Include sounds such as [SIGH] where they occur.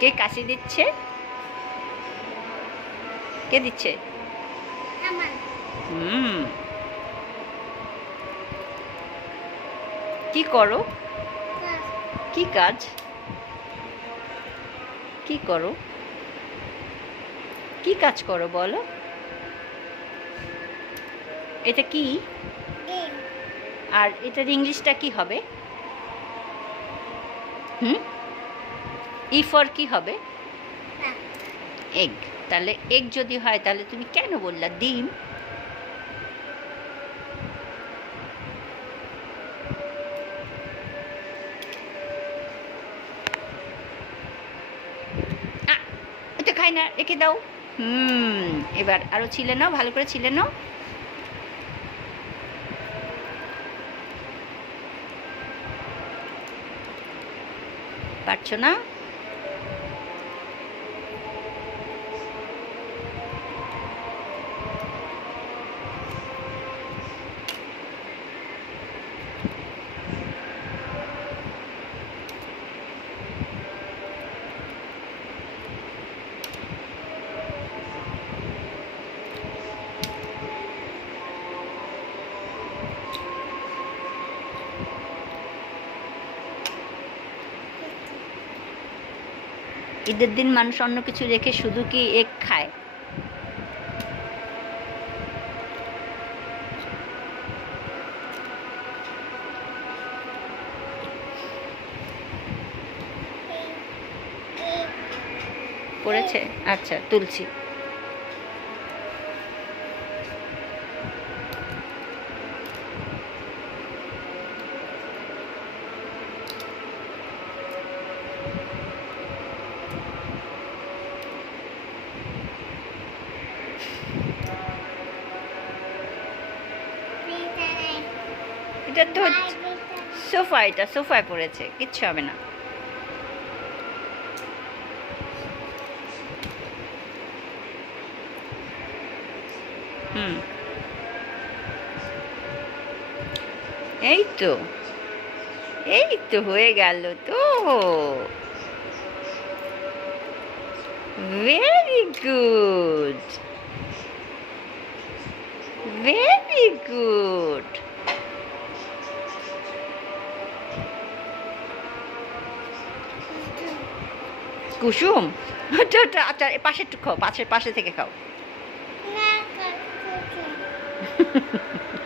কে কাশি দিচ্ছে? কে দিচ্ছে? হুম। কি করো? কি কাজ? কি করো? কি কাজ করো বলো? এটা কি? আর এটার ইংলিশটা কি হবে? হুম? ই ফর কি হবে? এগ তাহলে এগ যদি হয় তাহলে তুমি কেন বললা ডিম? এটা খাই না রেখে দাও। হুম এবার আরও ছিলে নাও ভালো করে ছিলে নাও। পারছ না? ঈদের দিন মানুষ অন্য কিছু রেখে শুধু কি এক খায়? পড়েছে? আচ্ছা তুলছি। এটা তো সোফা এটা সোফায় পড়েছে, কিচ্ছু হবে না। এই তো এই তো হয়ে গেল তো। Very good very good Kusum? আচ্ছা পাশে একটু খাও পাশে পাশে থেকে খাও। না [LAUGHS]